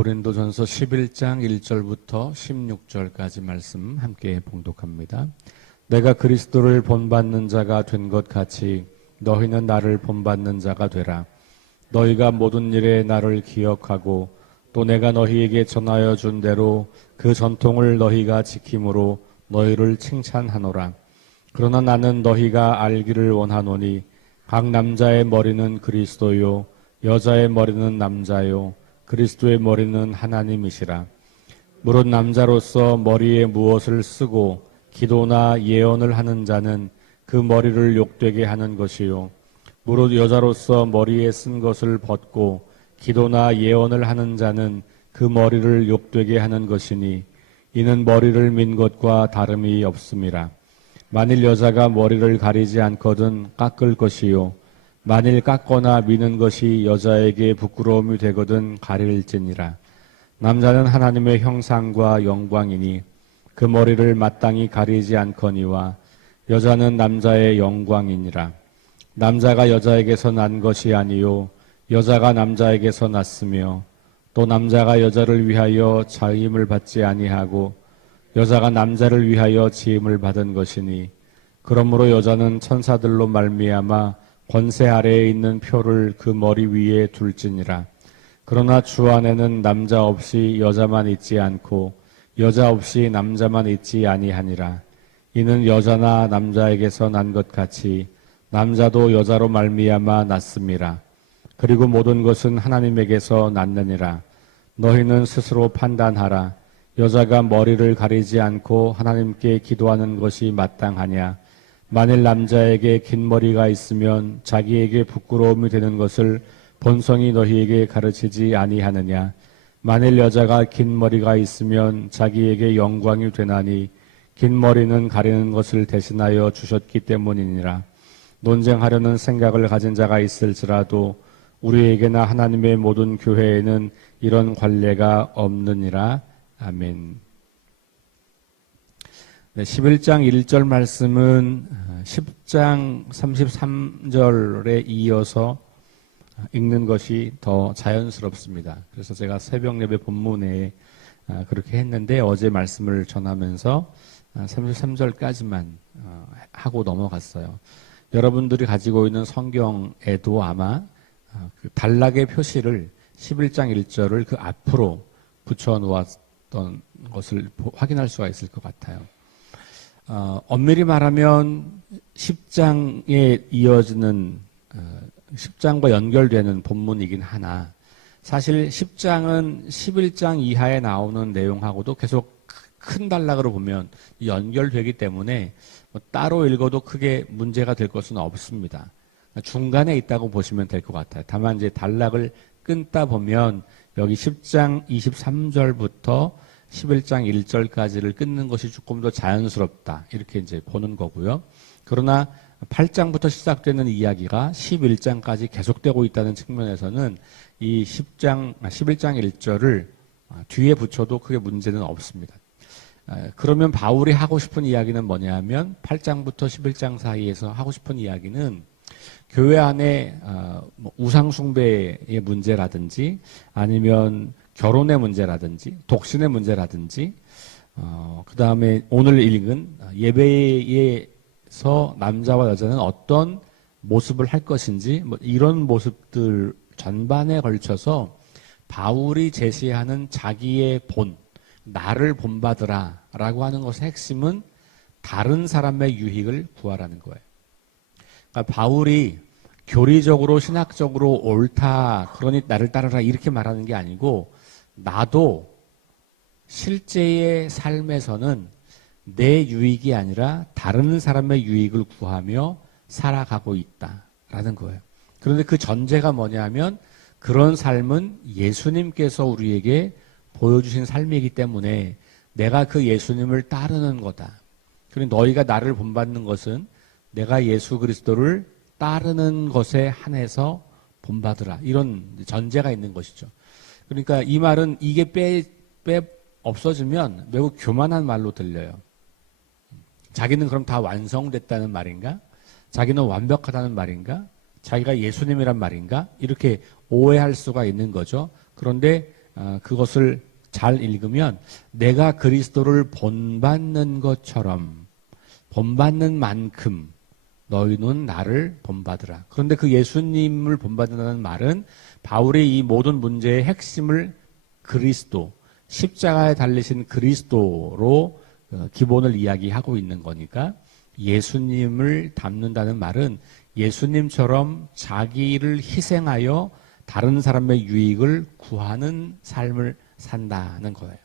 고린도전서 11장 1절부터 16절까지 말씀 함께 봉독합니다. 내가 그리스도를 본받는 자가 된 것 같이 너희는 나를 본받는 자가 되라. 너희가 모든 일에 나를 기억하고 또 내가 너희에게 전하여 준 대로 그 전통을 너희가 지킴으로 너희를 칭찬하노라. 그러나 나는 너희가 알기를 원하노니 각 남자의 머리는 그리스도요 여자의 머리는 남자요 그리스도의 머리는 하나님이시라. 무릇 남자로서 머리에 무엇을 쓰고 기도나 예언을 하는 자는 그 머리를 욕되게 하는 것이요 무릇 여자로서 머리에 쓴 것을 벗고 기도나 예언을 하는 자는 그 머리를 욕되게 하는 것이니 이는 머리를 민 것과 다름이 없음이라. 만일 여자가 머리를 가리지 않거든 깎을 것이요 만일 깎거나 미는 것이 여자에게 부끄러움이 되거든 가릴지니라. 남자는 하나님의 형상과 영광이니 그 머리를 마땅히 가리지 않거니와 여자는 남자의 영광이니라. 남자가 여자에게서 난 것이 아니요 여자가 남자에게서 났으며 또 남자가 여자를 위하여 자임을 받지 아니하고 여자가 남자를 위하여 지음을 받은 것이니 그러므로 여자는 천사들로 말미암아 권세 아래에 있는 표를 그 머리 위에 둘지니라. 그러나 주 안에는 남자 없이 여자만 있지 않고 여자 없이 남자만 있지 아니하니라. 이는 여자나 남자에게서 난 것 같이 남자도 여자로 말미암아 났음이라. 그리고 모든 것은 하나님에게서 났느니라. 너희는 스스로 판단하라. 여자가 머리를 가리지 않고 하나님께 기도하는 것이 마땅하냐? 만일 남자에게 긴 머리가 있으면 자기에게 부끄러움이 되는 것을 본성이 너희에게 가르치지 아니하느냐? 만일 여자가 긴 머리가 있으면 자기에게 영광이 되나니 긴 머리는 가리는 것을 대신하여 주셨기 때문이니라. 논쟁하려는 생각을 가진 자가 있을지라도 우리에게나 하나님의 모든 교회에는 이런 관례가 없느니라. 아멘. 네, 11장 1절 말씀은 10장 33절에 이어서 읽는 것이 더 자연스럽습니다. 그래서 제가 새벽 예배 본문에 그렇게 했는데 어제 말씀을 전하면서 33절까지만 하고 넘어갔어요. 여러분들이 가지고 있는 성경에도 아마 그 단락의 표시를 11장 1절을 그 앞으로 붙여 놓았던 것을 확인할 수가 있을 것 같아요. 엄밀히 말하면 10장에 이어지는 10장과 연결되는 본문이긴 하나 사실 10장은 11장 이하에 나오는 내용하고도 계속 큰 단락으로 보면 연결되기 때문에 뭐 따로 읽어도 크게 문제가 될 것은 없습니다. 중간에 있다고 보시면 될 것 같아요. 다만 이제 단락을 끊다 보면 여기 10장 23절부터 11장 1절까지를 끊는 것이 조금 더 자연스럽다. 이렇게 이제 보는 거고요. 그러나 8장부터 시작되는 이야기가 11장까지 계속되고 있다는 측면에서는 이 11장 1절을 뒤에 붙여도 크게 문제는 없습니다. 그러면 바울이 하고 싶은 이야기는 뭐냐 하면 8장부터 11장 사이에서 하고 싶은 이야기는 교회 안에 우상숭배의 문제라든지 아니면 결혼의 문제라든지 독신의 문제라든지 그 다음에 오늘 읽은 예배에서 남자와 여자는 어떤 모습을 할 것인지 뭐 이런 모습들 전반에 걸쳐서 바울이 제시하는 자기의 본, 나를 본받으라 라고 하는 것의 핵심은 다른 사람의 유익을 구하라는 거예요. 그러니까 바울이 교리적으로 신학적으로 옳다 그러니 나를 따르라 이렇게 말하는 게 아니고 나도 실제의 삶에서는 내 유익이 아니라 다른 사람의 유익을 구하며 살아가고 있다라는 거예요. 그런데 그 전제가 뭐냐면 그런 삶은 예수님께서 우리에게 보여주신 삶이기 때문에 내가 그 예수님을 따르는 거다. 그리고 너희가 나를 본받는 것은 내가 예수 그리스도를 따르는 것에 한해서 본받으라. 이런 전제가 있는 것이죠. 그러니까 이 말은 이게 없어지면 매우 교만한 말로 들려요. 자기는 그럼 다 완성됐다는 말인가? 자기는 완벽하다는 말인가? 자기가 예수님이란 말인가? 이렇게 오해할 수가 있는 거죠. 그런데 그것을 잘 읽으면 내가 그리스도를 본받는 것처럼 본받는 만큼 너희는 나를 본받으라. 그런데 그 예수님을 본받는다는 말은 바울의 이 모든 문제의 핵심을 그리스도, 십자가에 달리신 그리스도로 기본을 이야기하고 있는 거니까 예수님을 닮는다는 말은 예수님처럼 자기를 희생하여 다른 사람의 유익을 구하는 삶을 산다는 거예요.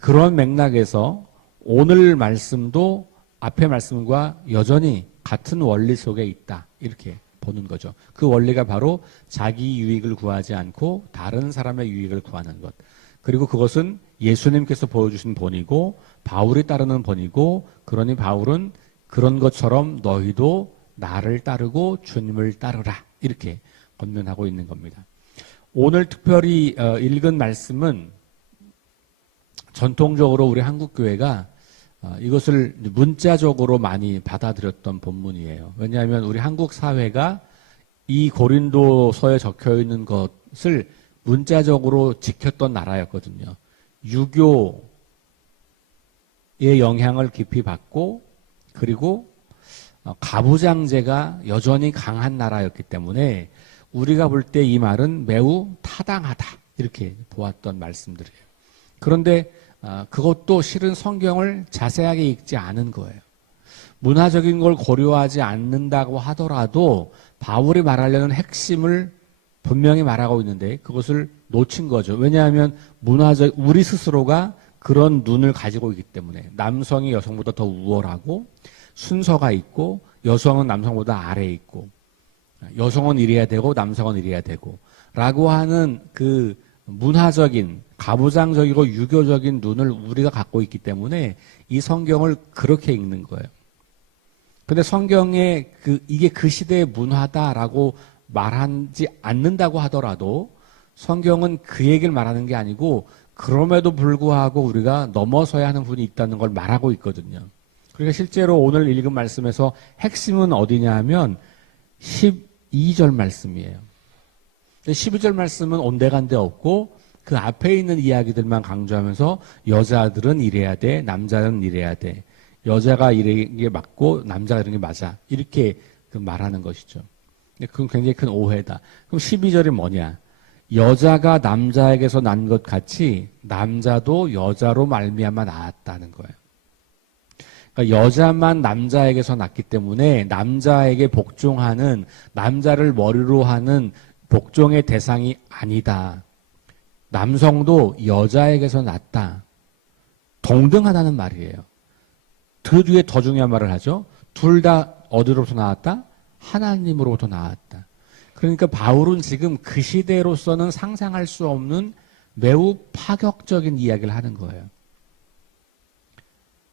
그런 맥락에서 오늘 말씀도 앞의 말씀과 여전히 같은 원리 속에 있다. 이렇게 보는 거죠. 그 원리가 바로 자기 유익을 구하지 않고 다른 사람의 유익을 구하는 것. 그리고 그것은 예수님께서 보여주신 본이고 바울이 따르는 본이고 그러니 바울은 그런 것처럼 너희도 나를 따르고 주님을 따르라. 이렇게 권면하고 있는 겁니다. 오늘 특별히 읽은 말씀은 전통적으로 우리 한국교회가 이것을 문자적으로 많이 받아들였던 본문이에요. 왜냐하면 우리 한국 사회가 이 고린도서에 적혀 있는 것을 문자적으로 지켰던 나라였거든요. 유교의 영향을 깊이 받고 그리고 가부장제가 여전히 강한 나라였기 때문에 우리가 볼 때 이 말은 매우 타당하다 이렇게 보았던 말씀들이에요. 그런데 그것도 실은 성경을 자세하게 읽지 않은 거예요. 문화적인 걸 고려하지 않는다고 하더라도 바울이 말하려는 핵심을 분명히 말하고 있는데 그것을 놓친 거죠. 왜냐하면 우리 스스로가 그런 눈을 가지고 있기 때문에 남성이 여성보다 더 우월하고 순서가 있고 여성은 남성보다 아래에 있고 여성은 이래야 되고 남성은 이래야 되고 라고 하는 그 문화적인 가부장적이고 유교적인 눈을 우리가 갖고 있기 때문에 이 성경을 그렇게 읽는 거예요. 근데 성경에 이게 그 시대의 문화다라고 말하지 않는다고 하더라도 성경은 그 얘기를 말하는 게 아니고 그럼에도 불구하고 우리가 넘어서야 하는 부분이 있다는 걸 말하고 있거든요. 그러니까 실제로 오늘 읽은 말씀에서 핵심은 어디냐 하면 12절 말씀이에요. 12절 말씀은 온데간데 없고 그 앞에 있는 이야기들만 강조하면서 여자들은 이래야 돼, 남자는 이래야 돼. 여자가 이런 게 맞고 남자가 이런 게 맞아. 이렇게 말하는 것이죠. 그건 굉장히 큰 오해다. 그럼 12절이 뭐냐? 여자가 남자에게서 난 것 같이 남자도 여자로 말미암아 낳았다는 거예요. 그러니까 여자만 남자에게서 낳기 때문에 남자에게 복종하는 남자를 머리로 하는 복종의 대상이 아니다. 남성도 여자에게서 낳았다. 동등하다는 말이에요. 그 뒤에 더 중요한 말을 하죠. 둘 다 어디로부터 나왔다? 하나님으로부터 나왔다. 그러니까 바울은 지금 그 시대로서는 상상할 수 없는 매우 파격적인 이야기를 하는 거예요.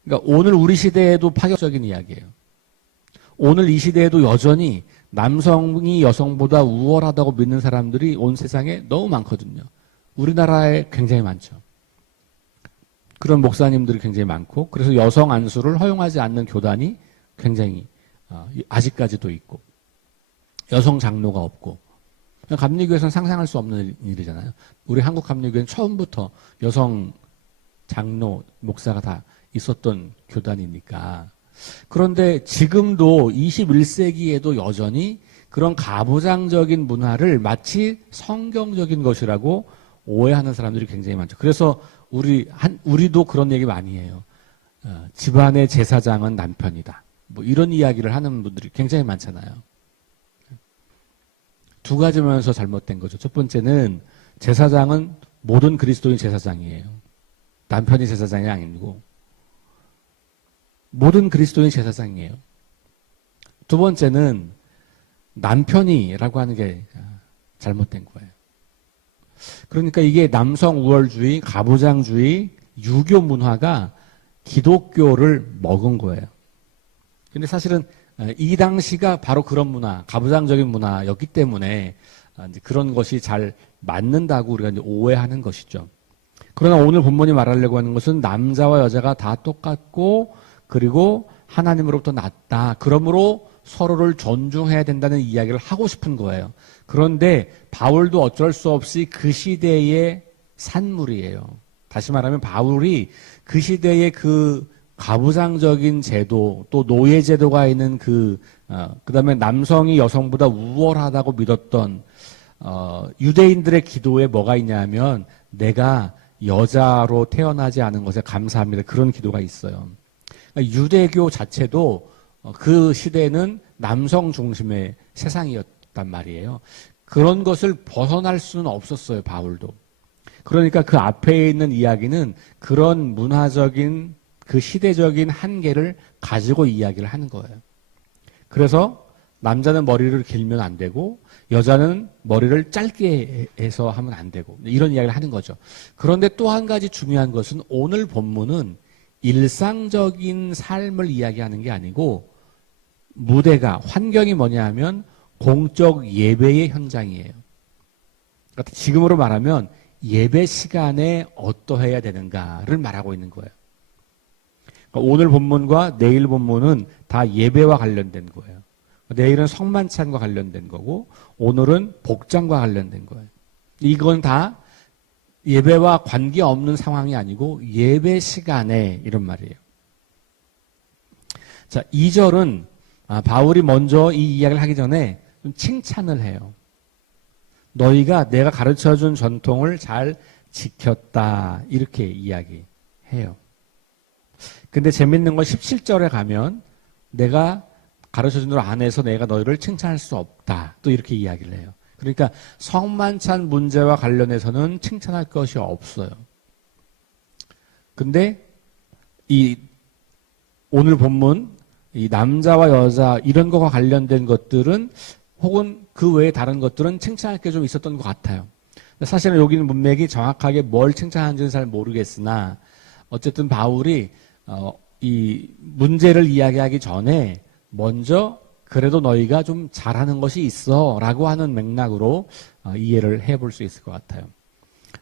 그러니까 오늘 우리 시대에도 파격적인 이야기예요. 오늘 이 시대에도 여전히 남성이 여성보다 우월하다고 믿는 사람들이 온 세상에 너무 많거든요. 우리나라에 굉장히 많죠. 그런 목사님들이 굉장히 많고 그래서 여성 안수를 허용하지 않는 교단이 굉장히 아직까지도 있고 여성 장로가 없고 감리교에서는 상상할 수 없는 일이잖아요. 우리 한국 감리교회는 처음부터 여성 장로, 목사가 다 있었던 교단이니까. 그런데 지금도 21세기에도 여전히 그런 가부장적인 문화를 마치 성경적인 것이라고 오해하는 사람들이 굉장히 많죠. 그래서 우리도 그런 얘기 많이 해요. 집안의 제사장은 남편이다. 뭐 이런 이야기를 하는 분들이 굉장히 많잖아요. 두 가지 면에서 잘못된 거죠. 첫 번째는 제사장은 모든 그리스도인 제사장이에요. 남편이 제사장이 아니고 모든 그리스도인 제사장이에요. 두 번째는 남편이라고 하는 게 잘못된 거예요. 그러니까 이게 남성 우월주의, 가부장주의, 유교 문화가 기독교를 먹은 거예요. 근데 사실은 이 당시가 바로 그런 문화, 가부장적인 문화였기 때문에 이제 그런 것이 잘 맞는다고 우리가 이제 오해하는 것이죠. 그러나 오늘 본문이 말하려고 하는 것은 남자와 여자가 다 똑같고 그리고 하나님으로부터 났다. 그러므로 서로를 존중해야 된다는 이야기를 하고 싶은 거예요. 그런데 바울도 어쩔 수 없이 그 시대의 산물이에요. 다시 말하면 바울이 그 시대의 그 가부장적인 제도, 또 노예 제도가 있는 그다음에 남성이 여성보다 우월하다고 믿었던 유대인들의 기도에 뭐가 있냐면 내가 여자로 태어나지 않은 것에 감사합니다. 그런 기도가 있어요. 그러니까 유대교 자체도 그 시대는 남성 중심의 세상이었단 말이에요. 그런 것을 벗어날 수는 없었어요, 바울도. 그러니까 그 앞에 있는 이야기는 그런 문화적인 그 시대적인 한계를 가지고 이야기를 하는 거예요. 그래서 남자는 머리를 길면 안 되고 여자는 머리를 짧게 해서 하면 안 되고 이런 이야기를 하는 거죠. 그런데 또 한 가지 중요한 것은 오늘 본문은 일상적인 삶을 이야기하는 게 아니고 무대가 환경이 뭐냐 하면 공적 예배의 현장이에요. 그러니까 지금으로 말하면 예배 시간에 어떠해야 되는가를 말하고 있는 거예요. 그러니까 오늘 본문과 내일 본문은 다 예배와 관련된 거예요. 내일은 성만찬과 관련된 거고 오늘은 복장과 관련된 거예요. 이건 다 예배와 관계없는 상황이 아니고 예배 시간에 이런 말이에요. 자, 2절은 바울이 먼저 이 이야기를 하기 전에 좀 칭찬을 해요. 너희가 내가 가르쳐준 전통을 잘 지켰다 이렇게 이야기해요. 근데 재밌는 건 17절에 가면 내가 가르쳐준 대로 안 해서 내가 너희를 칭찬할 수 없다 또 이렇게 이야기를 해요. 그러니까 성만찬 문제와 관련해서는 칭찬할 것이 없어요. 근데 이 오늘 본문 이 남자와 여자 이런 거와 관련된 것들은 혹은 그 외에 다른 것들은 칭찬할 게 좀 있었던 것 같아요. 사실은 여기는 문맥이 정확하게 뭘 칭찬하는지는 잘 모르겠으나 어쨌든 바울이 이 문제를 이야기하기 전에 먼저 그래도 너희가 좀 잘하는 것이 있어 라고 하는 맥락으로 이해를 해볼 수 있을 것 같아요.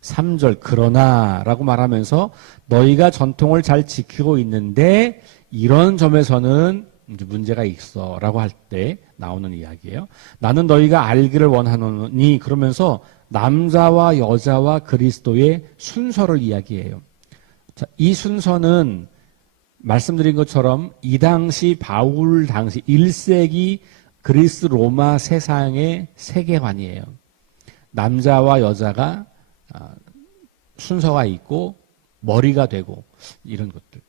3절 그러나 라고 말하면서 너희가 전통을 잘 지키고 있는데 이런 점에서는 이제 문제가 있어 라고 할 때 나오는 이야기예요. 나는 너희가 알기를 원하노니 그러면서 남자와 여자와 그리스도의 순서를 이야기해요. 자, 이 순서는 말씀드린 것처럼 이 당시 바울 당시 1세기 그리스 로마 세상의 세계관이에요. 남자와 여자가 순서가 있고 머리가 되고 이런 것들.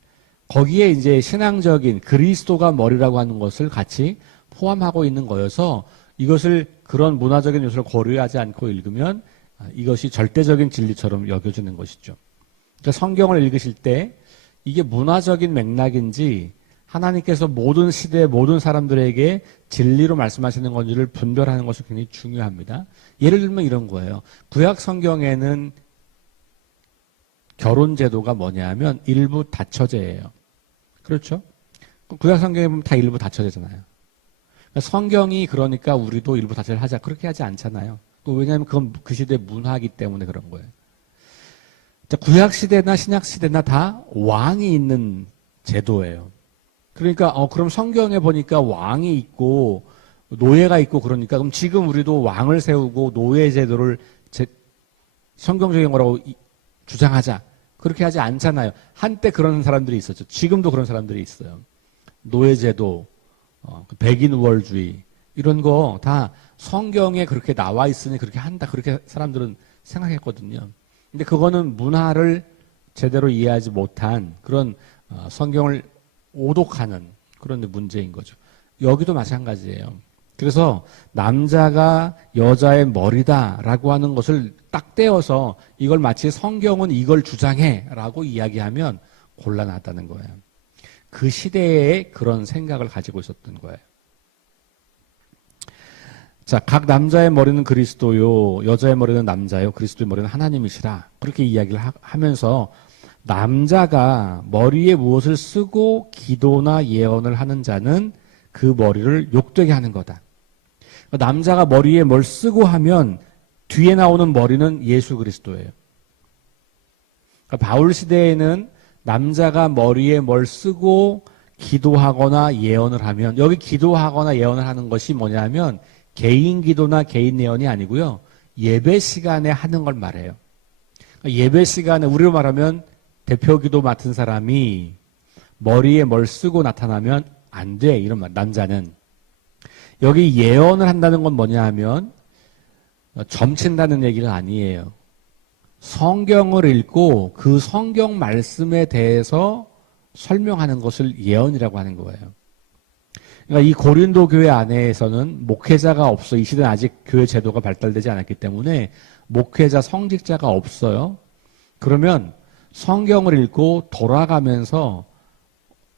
거기에 이제 신앙적인 그리스도가 머리라고 하는 것을 같이 포함하고 있는 거여서 이것을 그런 문화적인 요소를 고려하지 않고 읽으면 이것이 절대적인 진리처럼 여겨지는 것이죠. 그러니까 성경을 읽으실 때 이게 문화적인 맥락인지 하나님께서 모든 시대 모든 사람들에게 진리로 말씀하시는 건지를 분별하는 것이 굉장히 중요합니다. 예를 들면 이런 거예요. 구약 성경에는 결혼 제도가 뭐냐면 일부 다처제예요. 그렇죠? 구약 성경에 보면 다 일부 다처제잖아요. 성경이 그러니까 우리도 일부 다처제를 하자 그렇게 하지 않잖아요. 왜냐하면 그건 그 시대의 문화이기 때문에 그런 거예요. 구약 시대나 신약 시대나 다 왕이 있는 제도예요. 그러니까 그럼 성경에 보니까 왕이 있고 노예가 있고 그러니까 그럼 지금 우리도 왕을 세우고 노예 제도를 성경적인 거라고 주장하자. 그렇게 하지 않잖아요. 한때 그런 사람들이 있었죠. 지금도 그런 사람들이 있어요. 노예 제도, 백인 우월주의 이런 거 다 성경에 그렇게 나와 있으니 그렇게 한다. 그렇게 사람들은 생각했거든요. 근데 그거는 문화를 제대로 이해하지 못한 그런 성경을 오독하는 그런 문제인 거죠. 여기도 마찬가지예요. 그래서 남자가 여자의 머리다라고 하는 것을 딱 떼어서 이걸 마치 성경은 이걸 주장해라고 이야기하면 곤란하다는 거예요. 그 시대에 그런 생각을 가지고 있었던 거예요. 자, 각 남자의 머리는 그리스도요, 여자의 머리는 남자요, 그리스도의 머리는 하나님이시라. 그렇게 이야기를 하면서 남자가 머리에 무엇을 쓰고 기도나 예언을 하는 자는 그 머리를 욕되게 하는 거다. 남자가 머리에 뭘 쓰고 하면 뒤에 나오는 머리는 예수 그리스도예요. 그러니까 바울 시대에는 남자가 머리에 뭘 쓰고 기도하거나 예언을 하면 여기 기도하거나 예언을 하는 것이 뭐냐면 개인 기도나 개인 예언이 아니고요. 예배 시간에 하는 걸 말해요. 예배 시간에 우리로 말하면 대표 기도 맡은 사람이 머리에 뭘 쓰고 나타나면 안 돼. 이런 말, 남자는. 여기 예언을 한다는 건 뭐냐 하면 점친다는 얘기가 아니에요. 성경을 읽고 그 성경 말씀에 대해서 설명하는 것을 예언이라고 하는 거예요. 그러니까 이 고린도 교회 안에서는 목회자가 없어. 이 시대는 아직 교회 제도가 발달되지 않았기 때문에 목회자, 성직자가 없어요. 그러면 성경을 읽고 돌아가면서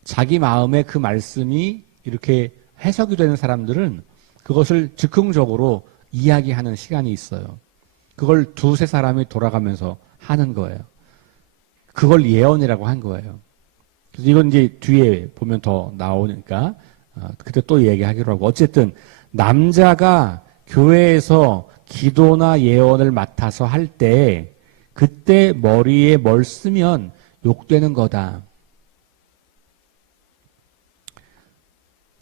자기 마음에 그 말씀이 이렇게 해석이 되는 사람들은 그것을 즉흥적으로 이야기하는 시간이 있어요. 그걸 두세 사람이 돌아가면서 하는 거예요. 그걸 예언이라고 한 거예요. 그래서 이건 이제 뒤에 보면 더 나오니까 그때 또 얘기하기로 하고, 어쨌든 남자가 교회에서 기도나 예언을 맡아서 할 때 그때 머리에 뭘 쓰면 욕되는 거다.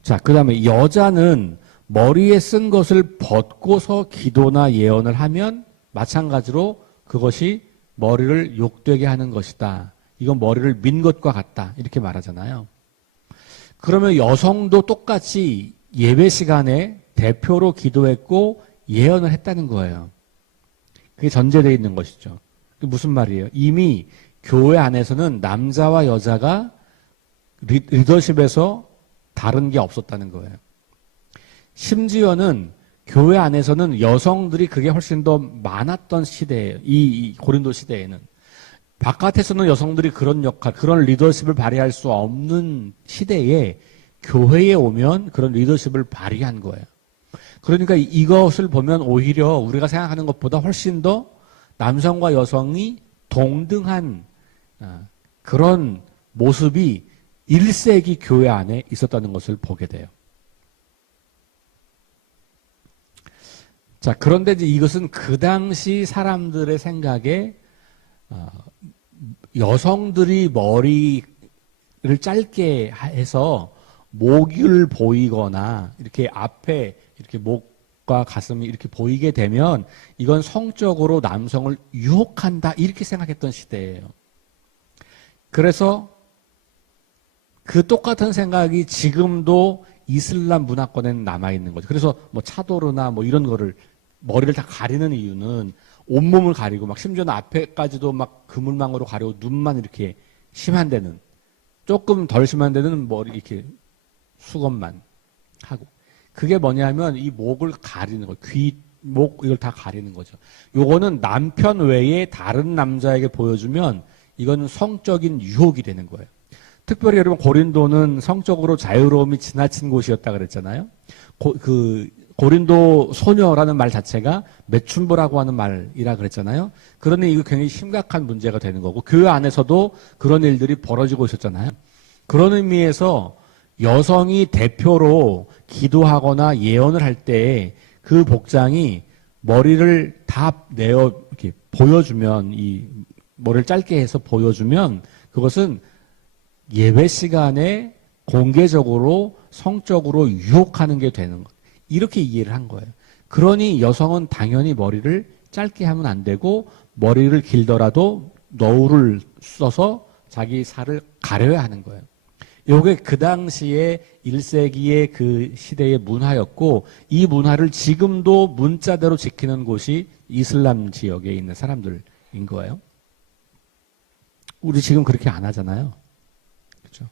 자, 그 다음에 여자는 머리에 쓴 것을 벗고서 기도나 예언을 하면 마찬가지로 그것이 머리를 욕되게 하는 것이다. 이건 머리를 민 것과 같다. 이렇게 말하잖아요. 그러면 여성도 똑같이 예배 시간에 대표로 기도했고 예언을 했다는 거예요. 그게 전제되어 있는 것이죠. 그게 무슨 말이에요? 이미 교회 안에서는 남자와 여자가 리더십에서 다른 게 없었다는 거예요. 심지어는 교회 안에서는 여성들이 그게 훨씬 더 많았던 시대예요. 이 고린도 시대에는. 바깥에서는 여성들이 그런 역할, 그런 리더십을 발휘할 수 없는 시대에 교회에 오면 그런 리더십을 발휘한 거예요. 그러니까 이것을 보면 오히려 우리가 생각하는 것보다 훨씬 더 남성과 여성이 동등한 그런 모습이 1세기 교회 안에 있었다는 것을 보게 돼요. 자, 그런데 이제 이것은 그 당시 사람들의 생각에 여성들이 머리를 짧게 해서 목을 보이거나 이렇게 앞에 이렇게 목과 가슴이 이렇게 보이게 되면 이건 성적으로 남성을 유혹한다 이렇게 생각했던 시대예요. 그래서 그 똑같은 생각이 지금도 이슬람 문화권에는 남아있는 거죠. 그래서 뭐 차도르나 뭐 이런 거를 머리를 다 가리는 이유는 온몸을 가리고 막 심지어는 앞에까지도 막 그물망으로 가리고 눈만 이렇게 심한 데는 조금 덜 심한 데는 머리 이렇게 수건만 하고 그게 뭐냐면 이 목을 가리는 거예요. 귀, 목 이걸 다 가리는 거죠. 요거는 남편 외에 다른 남자에게 보여주면 이거는 성적인 유혹이 되는 거예요. 특별히 여러분 고린도는 성적으로 자유로움이 지나친 곳이었다 그랬잖아요. 고린도 소녀라는 말 자체가 매춘부라고 하는 말이라 그랬잖아요. 그러니 이거 굉장히 심각한 문제가 되는 거고 교회 안에서도 그런 일들이 벌어지고 있었잖아요. 그런 의미에서 여성이 대표로 기도하거나 예언을 할 때 그 복장이 머리를 다 내어 이렇게 보여주면 이 머리를 짧게 해서 보여주면 그것은 예배 시간에 공개적으로 성적으로 유혹하는 게 되는 거예요. 이렇게 이해를 한 거예요. 그러니 여성은 당연히 머리를 짧게 하면 안 되고 머리를 길더라도 너울을 써서 자기 살을 가려야 하는 거예요. 이게 그 당시에 1세기의 그 시대의 문화였고 이 문화를 지금도 문자대로 지키는 곳이 이슬람 지역에 있는 사람들인 거예요. 우리 지금 그렇게 안 하잖아요. 그렇죠?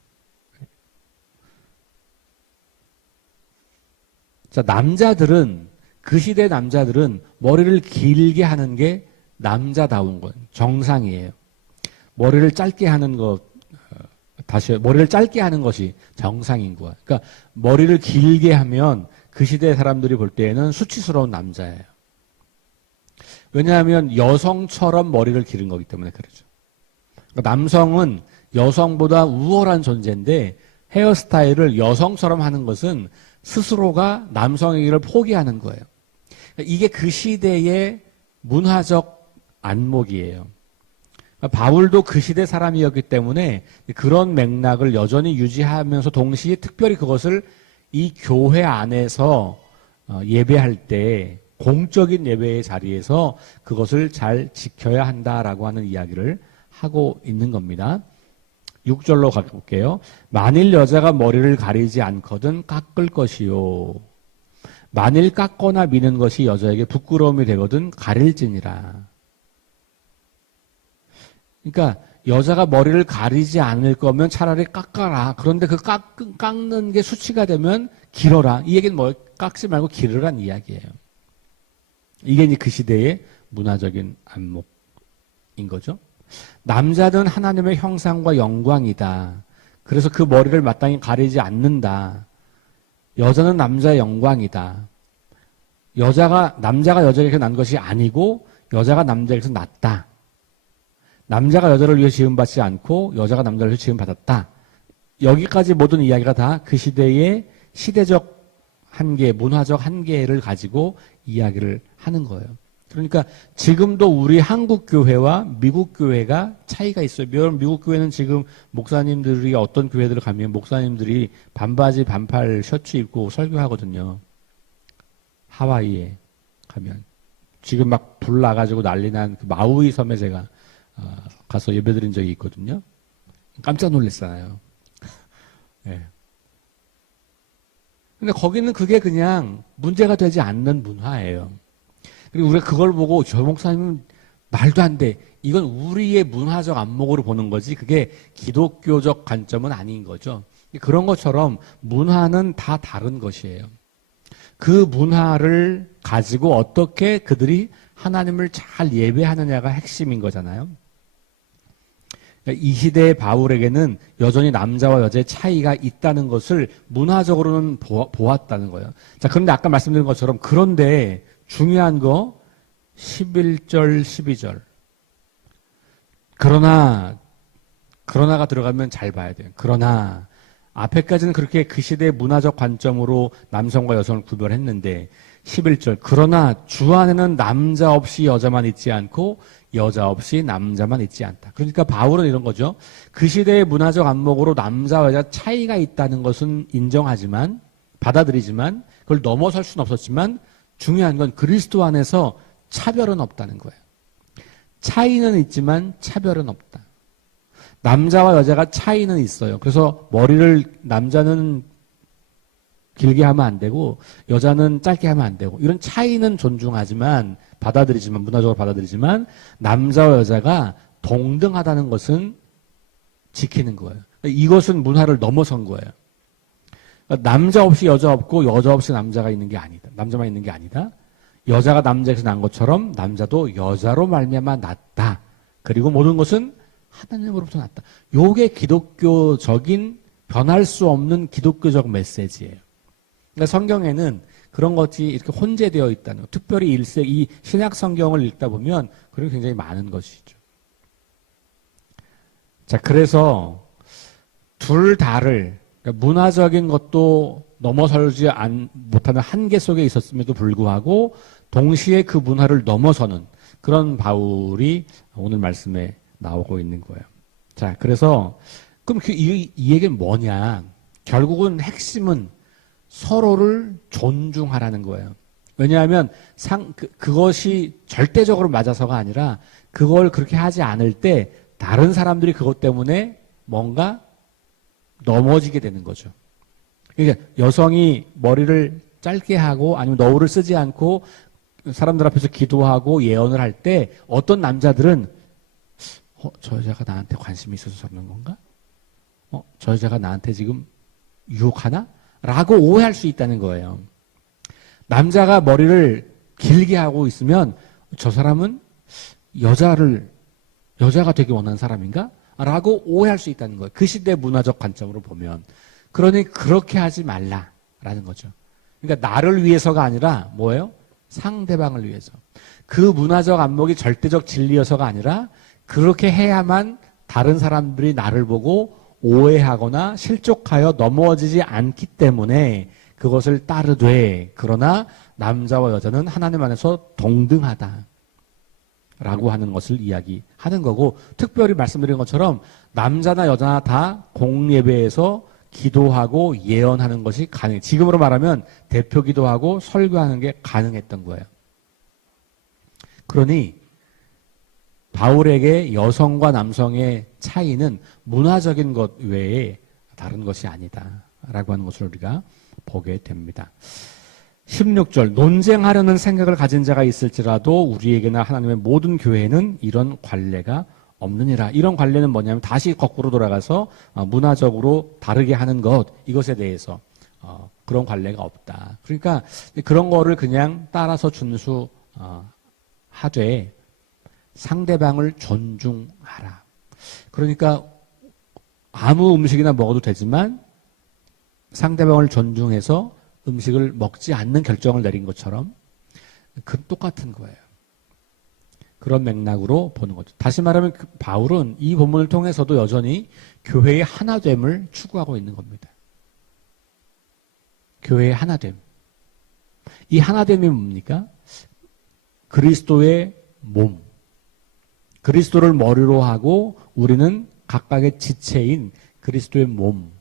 자, 남자들은 그 시대 남자들은 머리를 길게 하는 게 남자다운 거예요. 정상이에요. 머리를 짧게 하는 것 머리를 짧게 하는 것이 정상인 거야. 그러니까 머리를 길게 하면 그 시대 사람들이 볼 때에는 수치스러운 남자예요. 왜냐하면 여성처럼 머리를 기른 거기 때문에 그러죠. 그러니까 남성은 여성보다 우월한 존재인데 헤어스타일을 여성처럼 하는 것은 스스로가 남성이기를 포기하는 거예요. 그러니까 이게 그 시대의 문화적 안목이에요. 바울도 그 시대 사람이었기 때문에 그런 맥락을 여전히 유지하면서 동시에 특별히 그것을 이 교회 안에서 예배할 때 공적인 예배의 자리에서 그것을 잘 지켜야 한다라고 하는 이야기를 하고 있는 겁니다. 6절로 가볼게요. 만일 여자가 머리를 가리지 않거든 깎을 것이요. 만일 깎거나 미는 것이 여자에게 부끄러움이 되거든 가릴지니라. 그러니까 여자가 머리를 가리지 않을 거면 차라리 깎아라. 그런데 그 깎는 게 수치가 되면 길어라. 이 얘기는 뭐 깎지 말고 기르란 이야기예요. 이게 이제 그 시대의 문화적인 안목인 거죠. 남자는 하나님의 형상과 영광이다. 그래서 그 머리를 마땅히 가리지 않는다. 여자는 남자의 영광이다. 남자가 여자에게서 난 것이 아니고 여자가 남자에게서 났다. 남자가 여자를 위해 지음받지 않고 여자가 남자를 위해 지음받았다. 여기까지 모든 이야기가 다 그 시대의 시대적 한계, 문화적 한계를 가지고 이야기를 하는 거예요. 그러니까 지금도 우리 한국 교회와 미국 교회가 차이가 있어요. 미국 교회는 지금 목사님들이 어떤 교회들을 가면 목사님들이 반바지 반팔 셔츠 입고 설교하거든요. 하와이에 가면. 지금 막 불 나가지고 난리 난 그 마우이 섬에 제가 가서 예배드린 적이 있거든요. 깜짝 놀랐잖아요. 네. 근데 거기는 그게 그냥 문제가 되지 않는 문화예요. 그리고 우리가 그걸 보고 저 목사님은 말도 안 돼. 이건 우리의 문화적 안목으로 보는 거지 그게 기독교적 관점은 아닌 거죠. 그런 것처럼 문화는 다 다른 것이에요. 그 문화를 가지고 어떻게 그들이 하나님을 잘 예배하느냐가 핵심인 거잖아요. 이 시대의 바울에게는 여전히 남자와 여자의 차이가 있다는 것을 문화적으로는 보았다는 거예요. 자, 그런데 아까 말씀드린 것처럼 그런데 중요한 거 11절, 12절. 그러나가 들어가면 잘 봐야 돼요. 그러나 앞에까지는 그렇게 그 시대의 문화적 관점으로 남성과 여성을 구별했는데 11절 그러나 주 안에는 남자 없이 여자만 있지 않고 여자 없이 남자만 있지 않다. 그러니까 바울은 이런 거죠. 그 시대의 문화적 안목으로 남자와 여자 차이가 있다는 것은 인정하지만 받아들이지만 그걸 넘어설 수는 없었지만 중요한 건 그리스도 안에서 차별은 없다는 거예요. 차이는 있지만 차별은 없다. 남자와 여자가 차이는 있어요. 그래서 머리를 남자는 길게 하면 안 되고 여자는 짧게 하면 안 되고 이런 차이는 존중하지만 문화적으로 받아들이지만 남자와 여자가 동등하다는 것은 지키는 거예요. 이것은 문화를 넘어선 거예요. 그러니까 남자 없이 여자 없고 여자 없이 남자가 있는 게 아니다. 남자만 있는 게 아니다. 여자가 남자에서 난 것처럼 남자도 여자로 말미암아 났다. 그리고 모든 것은 하나님으로부터 났다. 요게 기독교적인 변할 수 없는 기독교적 메시지예요. 그러니까 성경에는 그런 것이 이렇게 혼재되어 있다는 것. 특별히 이 신약 성경을 읽다 보면 그런 게 굉장히 많은 것이죠. 자, 그래서 둘 다를 그러니까 문화적인 것도 넘어설지 못하는 한계 속에 있었음에도 불구하고 동시에 그 문화를 넘어서는 그런 바울이 오늘 말씀에 나오고 있는 거예요. 자, 그래서 그럼 이 얘기는 뭐냐? 결국은 핵심은 서로를 존중하라는 거예요. 왜냐하면 그것이 절대적으로 맞아서가 아니라 그걸 그렇게 하지 않을 때 다른 사람들이 그것 때문에 뭔가 넘어지게 되는 거죠. 그러니까 여성이 머리를 짧게 하고 아니면 너울을 쓰지 않고 사람들 앞에서 기도하고 예언을 할 때 어떤 남자들은 저 여자가 나한테 관심이 있어서 저러는 건가? 저 여자가 나한테 지금 유혹하나? 라고 오해할 수 있다는 거예요. 남자가 머리를 길게 하고 있으면 저 사람은 여자가 되게 원하는 사람인가? 라고 오해할 수 있다는 거예요. 그 시대 문화적 관점으로 보면. 그러니 그렇게 하지 말라라는 거죠. 그러니까 나를 위해서가 아니라 뭐예요? 상대방을 위해서. 그 문화적 안목이 절대적 진리여서가 아니라 그렇게 해야만 다른 사람들이 나를 보고 오해하거나 실족하여 넘어지지 않기 때문에 그것을 따르되 그러나 남자와 여자는 하나님 안에서 동등하다 라고 하는 것을 이야기하는 거고 특별히 말씀드린 것처럼 남자나 여자나 다 공예배에서 기도하고 예언하는 것이 가능해요. 지금으로 말하면 대표 기도하고 설교하는 게 가능했던 거예요. 그러니 바울에게 여성과 남성의 차이는 문화적인 것 외에 다른 것이 아니다라고 하는 것을 우리가 보게 됩니다. 16절, 논쟁하려는 생각을 가진 자가 있을지라도 우리에게나 하나님의 모든 교회에는 이런 관례가 없느니라. 이런 관례는 뭐냐면 다시 거꾸로 돌아가서 문화적으로 다르게 하는 것, 이것에 대해서 그런 관례가 없다. 그러니까 그런 거를 그냥 따라서 준수하되 상대방을 존중하라. 그러니까 아무 음식이나 먹어도 되지만 상대방을 존중해서 음식을 먹지 않는 결정을 내린 것처럼 똑같은 거예요. 그런 맥락으로 보는 거죠. 다시 말하면 바울은 이 본문을 통해서도 여전히 교회의 하나됨을 추구하고 있는 겁니다. 교회의 하나됨. 이 하나됨이 뭡니까? 그리스도의 몸. 그리스도를 머리로 하고 우리는 각각의 지체인 그리스도의 몸.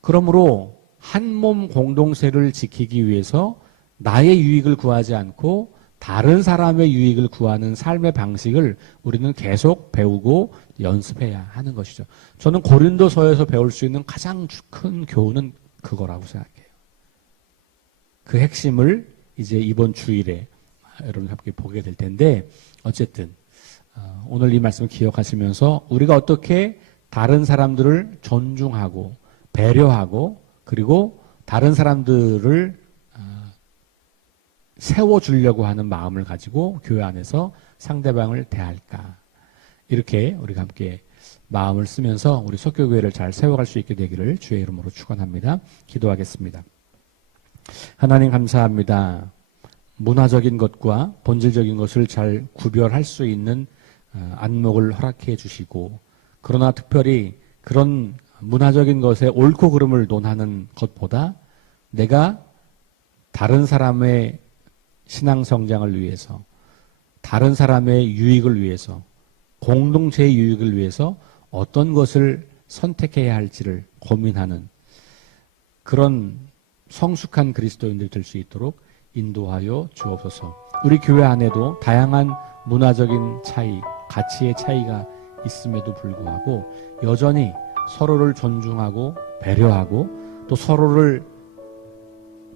그러므로 한 몸 공동체를 지키기 위해서 나의 유익을 구하지 않고 다른 사람의 유익을 구하는 삶의 방식을 우리는 계속 배우고 연습해야 하는 것이죠. 저는 고린도서에서 배울 수 있는 가장 큰 교훈은 그거라고 생각해요. 그 핵심을 이제 이번 주일에 여러분 함께 보게 될 텐데, 어쨌든 오늘 이 말씀을 기억하시면서 우리가 어떻게 다른 사람들을 존중하고 배려하고 그리고 다른 사람들을 세워주려고 하는 마음을 가지고 교회 안에서 상대방을 대할까. 이렇게 우리가 함께 마음을 쓰면서 우리 속교교회를 잘 세워갈 수 있게 되기를 주의 이름으로 축원합니다. 기도하겠습니다. 하나님 감사합니다. 문화적인 것과 본질적인 것을 잘 구별할 수 있는 안목을 허락해 주시고, 그러나 특별히 그런 문화적인 것의 옳고 그름을 논하는 것보다 내가 다른 사람의 신앙 성장을 위해서, 다른 사람의 유익을 위해서, 공동체의 유익을 위해서 어떤 것을 선택해야 할지를 고민하는 그런 성숙한 그리스도인들 될 수 있도록 인도하여 주옵소서. 우리 교회 안에도 다양한 문화적인 차이, 가치의 차이가 있음에도 불구하고 여전히 서로를 존중하고 배려하고 또 서로를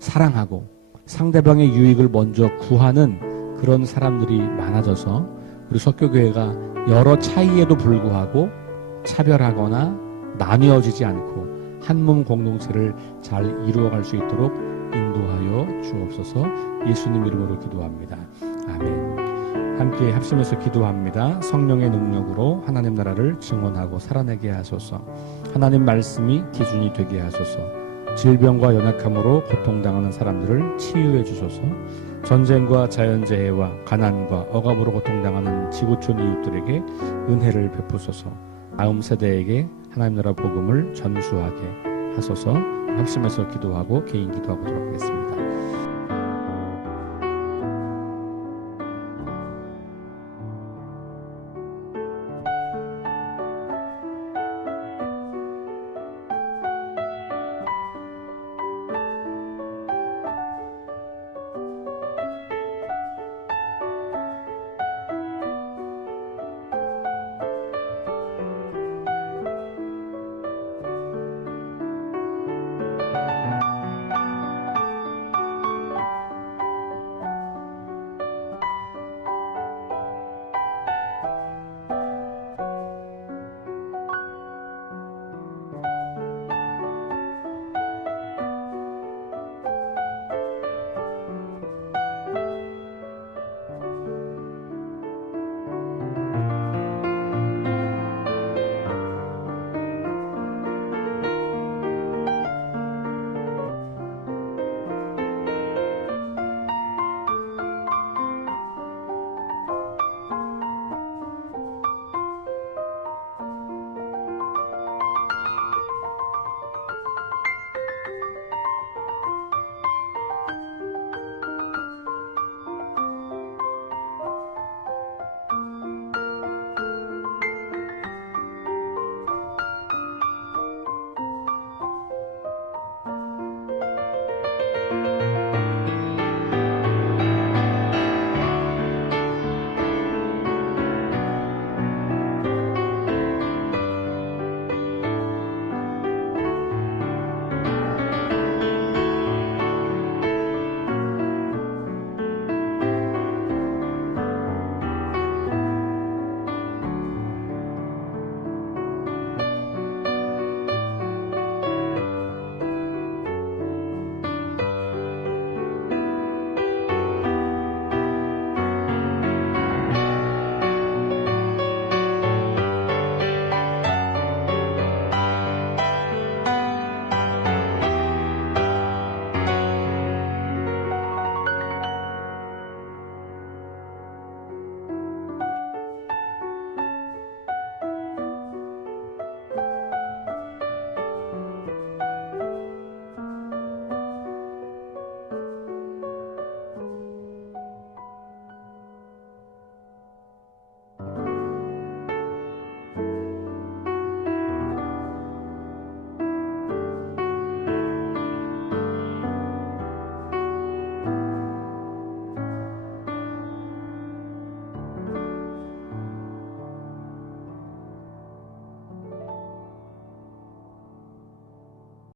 사랑하고 상대방의 유익을 먼저 구하는 그런 사람들이 많아져서 우리 석교교회가 여러 차이에도 불구하고 차별하거나 나뉘어지지 않고 한 몸 공동체를 잘 이루어갈 수 있도록 인도하여 주옵소서. 예수님 이름으로 기도합니다. 아멘. 함께 합심해서 기도합니다. 성령의 능력으로 하나님 나라를 증언하고 살아내게 하소서. 하나님 말씀이 기준이 되게 하소서. 질병과 연약함으로 고통당하는 사람들을 치유해 주소서. 전쟁과 자연재해와 가난과 억압으로 고통당하는 지구촌 이웃들에게 은혜를 베푸소서. 다음 세대에게 하나님 나라 복음을 전수하게 하소서. 합심해서 기도하고 개인 기도하도록 하겠습니다.